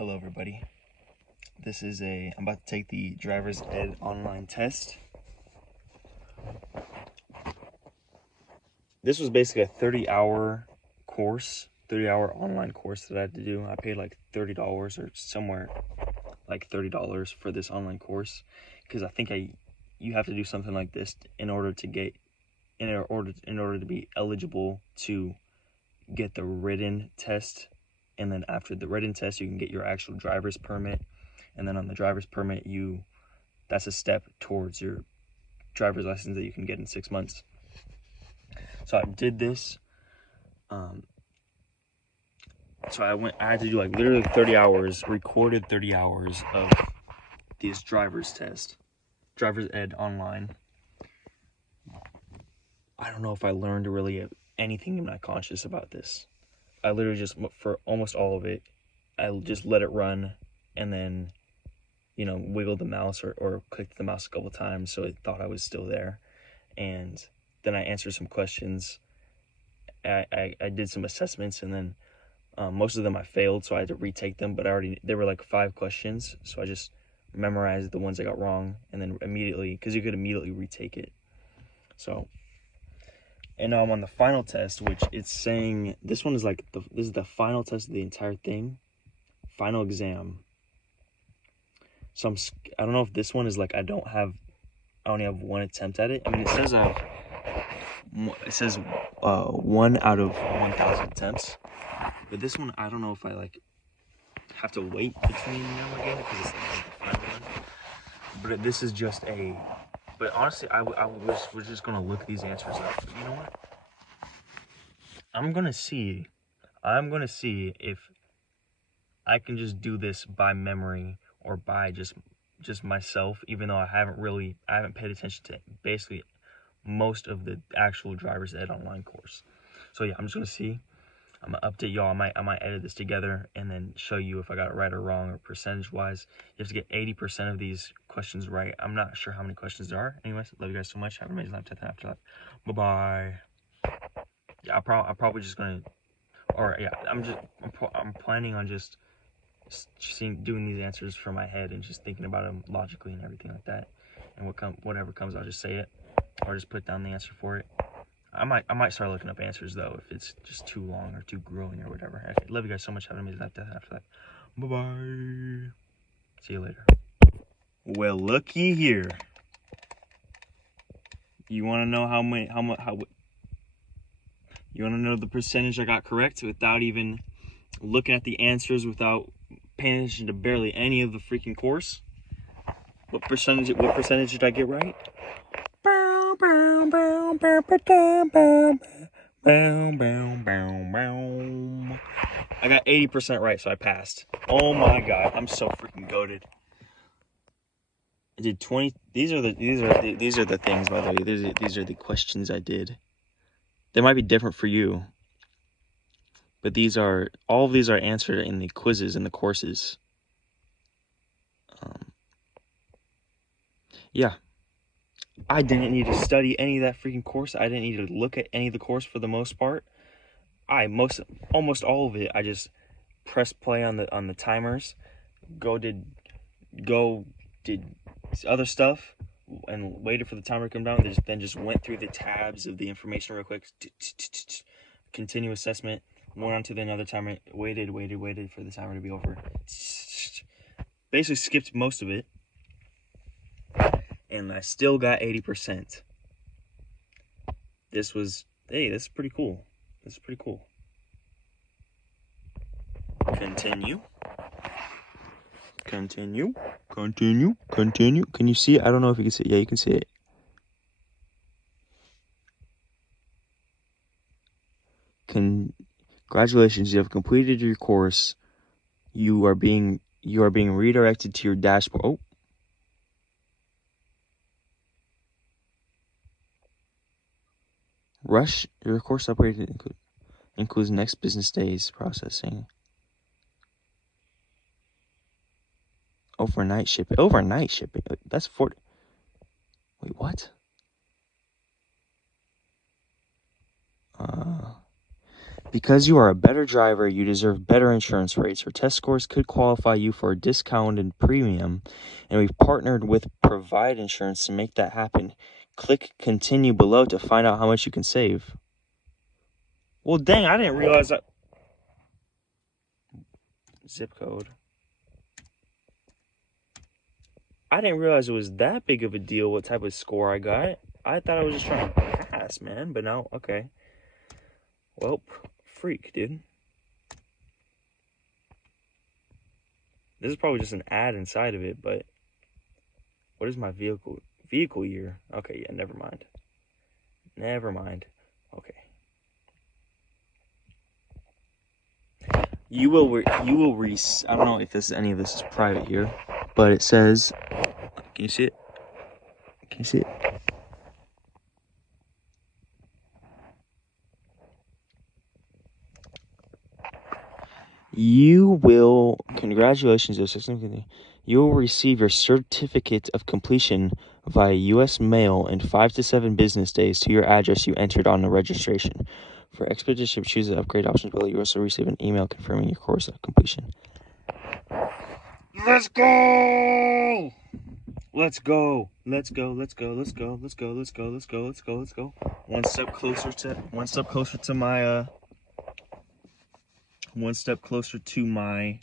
Hello everybody. I'm about to take the driver's ed online test. This was basically a 30-hour course, 30-hour online course that I had to do. I paid like $30 or somewhere like $30 for this online course because I think you have to do something like this in order to be eligible to get the written test. And then after the written test, you can get your actual driver's permit. And then on the driver's permit, that's a step towards your driver's license that you can get in 6 months. So I did this. So I had to do like literally 30 hours, recorded 30 hours of this driver's ed online. I don't know if I learned really anything in my conscious about this. I literally just, for almost all of it, I just let it run and then, wiggled the mouse or clicked the mouse a couple times so it thought I was still there. And then I answered some questions. I did some assessments, and then most of them I failed, so I had to retake them, but there were like 5 questions, so I just memorized the ones I got wrong, and then immediately, because you could immediately retake it. So, and now I'm on the final test, which it's saying, this one is like, this is the final test of the entire thing, final exam. So I don't know if this one is like, I only have one attempt at it. I mean, it says 1 out of 1,000 attempts, but this one, I don't know if I like have to wait between them again because it's like the final one. But this is just but honestly, I was just gonna look these answers up. But you know what? I'm gonna see if I can just do this by memory or by just myself, even though I haven't paid attention to basically most of the actual driver's ed online course. So yeah, I'm just gonna see. I'm gonna update y'all. I might edit this together and then show you if I got it right or wrong, or percentage wise. You have to get 80% of these questions right. I'm not sure how many questions there are. Anyways, love you guys so much. Have an amazing life, death, and afterlife. Bye bye. Yeah, I'm probably just gonna, or yeah, I'm planning on just doing these answers from my head and just thinking about them logically and everything like that. And whatever comes, I'll just say it, or just put down the answer for it. I might start looking up answers though if it's just too long or too grueling or whatever. Okay, love you guys so much. Have an amazing life, death, and afterlife. Bye bye. See you later. Well, looky here. You want to know you want to know the percentage I got correct without even looking at the answers, without paying attention to barely any of the freaking course? What percentage did I get right? I got 80% right, so I passed. Oh my god, I'm so freaking goated. I did 20. These are the things, by the way. These are the questions I did. They might be different for you, but all of these are answered in the quizzes and the courses. Yeah. I didn't need to study any of that freaking course. I didn't need to look at any of the course for the most part. Almost all of it, I just pressed play on the timers, did other stuff, and waited for the timer to come down. Then just went through the tabs of the information real quick. Continue assessment. Went on to another timer. Waited for the timer to be over. Basically skipped most of it. And I still got 80%. This is pretty cool. This is pretty cool. Continue. Can you see it? I don't know if you can see it. Yeah, you can see it. Congratulations, you have completed your course. You are being redirected to your dashboard. Oh. Rush, your course upgrade includes next business days processing. Overnight shipping. That's 40. Wait, what? Because you are a better driver, you deserve better insurance rates. Our test scores could qualify you for a discounted premium, and we've partnered with Provide Insurance to make that happen. Click continue below to find out how much you can save. Well, dang, I didn't realize that. Zip code. I didn't realize it was that big of a deal what type of score I got. I thought I was just trying to pass, man. But no, okay. Well, freak, dude. This is probably just an ad inside of it, but what is my vehicle year? Okay, yeah, never mind. Never mind. Okay. You will I don't know if any of this is private here, but it says, can you see it? Can you see it? Congratulations, you will receive your certificate of completion via U.S. mail in 5 to 7 business days to your address you entered on the registration. For expedition, choose the upgrade options below. You also receive an email confirming your course of completion. Let's go! Let's go. Let's go. Let's go. Let's go. Let's go. Let's go. Let's go. Let's go. Let's go. One step closer to my one step closer to my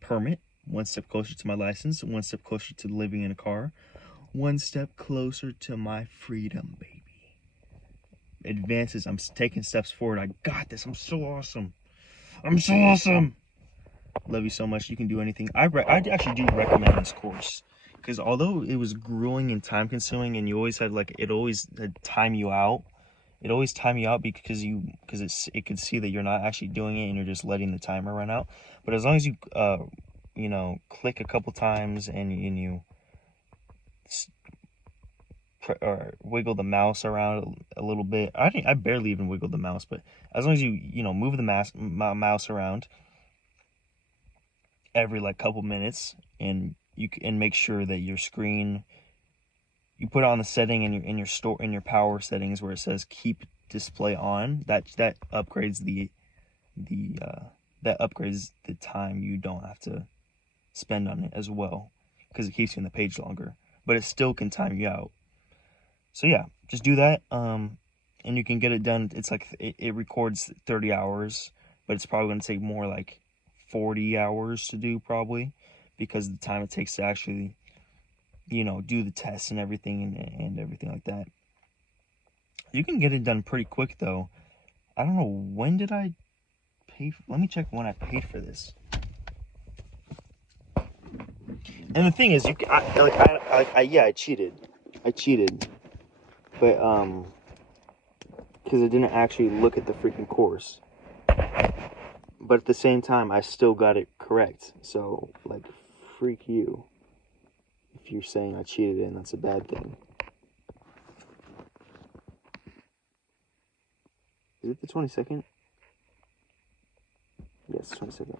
permit, one step closer to my license, one step closer to living in a car, one step closer to my freedom, baby. Advances. I'm taking steps forward. I got this. I'm so awesome. I'm so awesome. Love you so much. You can do anything. I actually do recommend this course because although it was grueling and time consuming, and you always had it always had time you out. It always time you out because it could see that you're not actually doing it and you're just letting the timer run out. But as long as you click a couple times and you or wiggle the mouse around a little bit. I barely even wiggle the mouse, but as long as you move the mouse around every couple minutes, and make sure that your screen, you put it on the setting in your power settings where it says keep display on. That upgrades the time you don't have to spend on it as well, because it keeps you on the page longer, but it still can time you out. So yeah, just do that, and you can get it done. It's it records 30 hours, but it's probably going to take more 40 hours to do, probably, because of the time it takes to actually do the tests and everything and everything like that. You can get it done pretty quick though. I don't know, when did I pay let me check when I paid for this. And the thing is, I cheated, but because I didn't actually look at the freaking course. But at the same time, I still got it correct. So freak you if you're saying I cheated and that's a bad thing. Is it the 22nd? Yes, 22nd.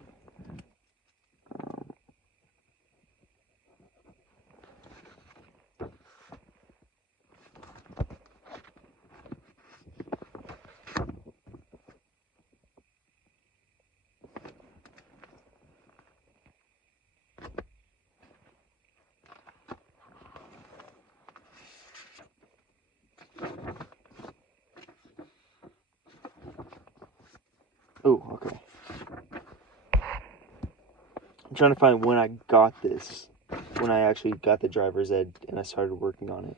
Oh, okay. I'm trying to find when I got this. When I actually got the driver's ed and I started working on it.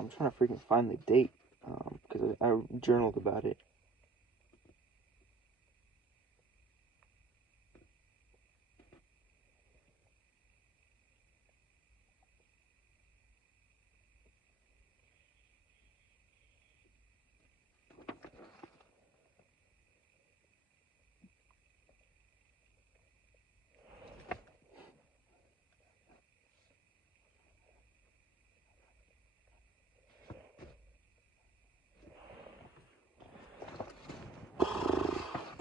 I'm trying to freaking find the date because I journaled about it.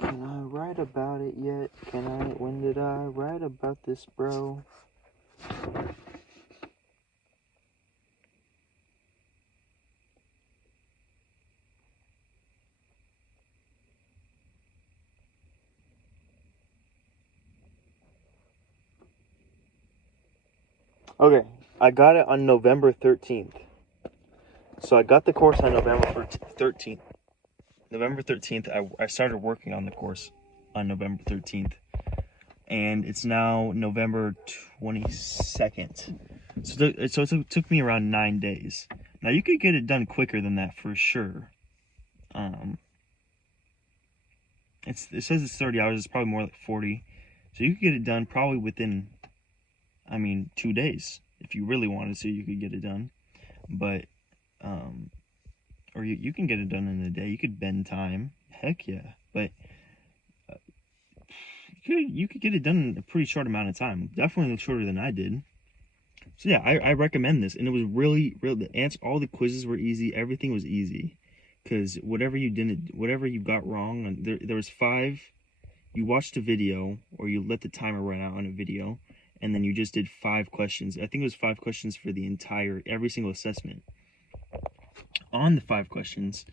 Can I write about it yet? When did I write about this, bro? Okay, I got it on November 13th. So I got the course on November 13th. November 13th, I started working on the course on November 13th. And it's now November 22nd. So it took me around 9 days. Now, you could get it done quicker than that for sure. It says it's 30 hours. It's probably more like 40. So you could get it done probably within, 2 days. If you really wanted to, you could get it done. But, or you can get it done in a day. You could bend time. Heck yeah. But you could get it done in a pretty short amount of time. Definitely shorter than I did. So yeah, I recommend this. And it was really, the answer, all the quizzes were easy. Everything was easy. Because whatever you got wrong, there was 5, you watched a video, or you let the timer run out on a video, and then you just did 5 questions. I think it was 5 questions for every single assessment. On the 5 questions,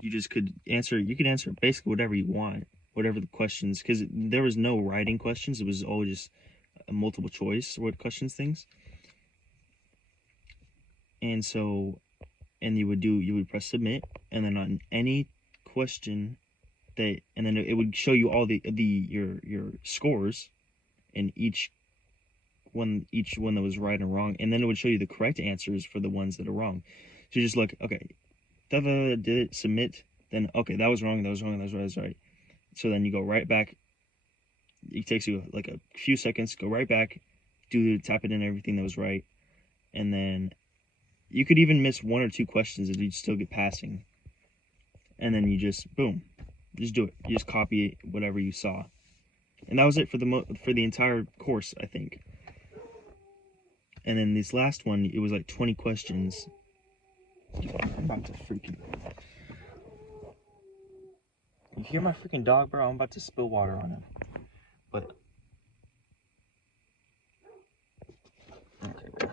you could answer basically whatever you want, whatever the questions, because there was no writing questions. It was all just a multiple choice questions things. And so, you would press submit, and then on any question and then it would show you all your scores, and each one that was right and wrong, and then it would show you the correct answers for the ones that are wrong. So you just look, okay, did it, submit, then okay, that was wrong, that was right. So then you go right back. It takes you like a few seconds, go right back, tap it in everything that was right, and then you could even miss 1 or 2 questions and you'd still get passing. And then you just, boom, just do it. You just copy whatever you saw. And that was it for the entire course, I think. And then this last one, it was like 20 questions. I'm about to freaking... You hear my freaking dog, bro? I'm about to spill water on him. But... Okay, bro.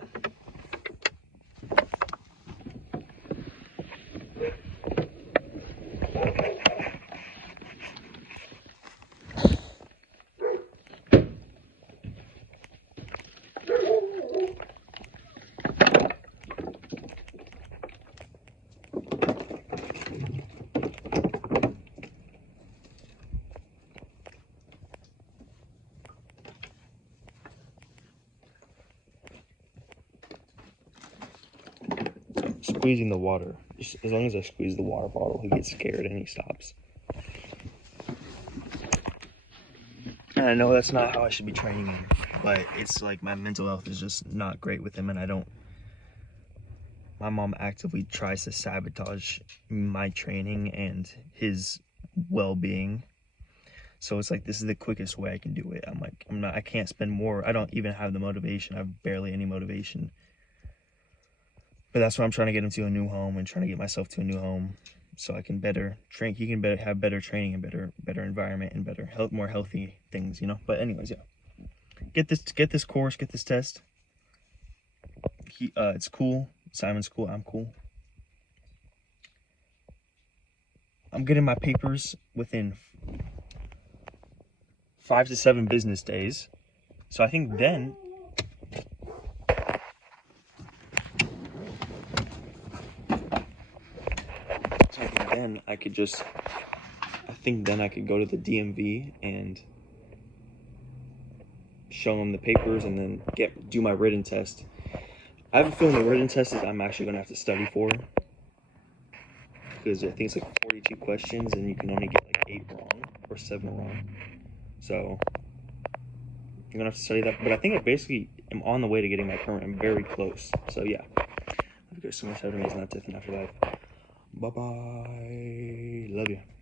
Squeezing the water. As long as I squeeze the water bottle, he gets scared and he stops. And I know that's not how I should be training him, but it's like my mental health is just not great with him, and my mom actively tries to sabotage my training and his well-being. So it's like, this is the quickest way I can do it. I can't spend more. I don't even have the motivation. I have barely any motivation. But that's why I'm trying to get him to a new home and trying to get myself to a new home so I can better train. He can have better training and better environment and more healthy things, But anyways, yeah. Get this course, get this test. It's cool. Simon's cool. I'm cool. I'm getting my papers within 5 to 7 business days. So I think then I could go to the DMV and show them the papers and then do my written test. I have a feeling the written test is I'm actually gonna have to study for, because I think it's like 42 questions and you can only get like 8 wrong or 7 wrong. So I'm gonna have to study that. But I think I basically am on the way to getting my permit. I'm very close. So yeah. Have a good summer. 7 days, not different after life. Bye bye. Love you.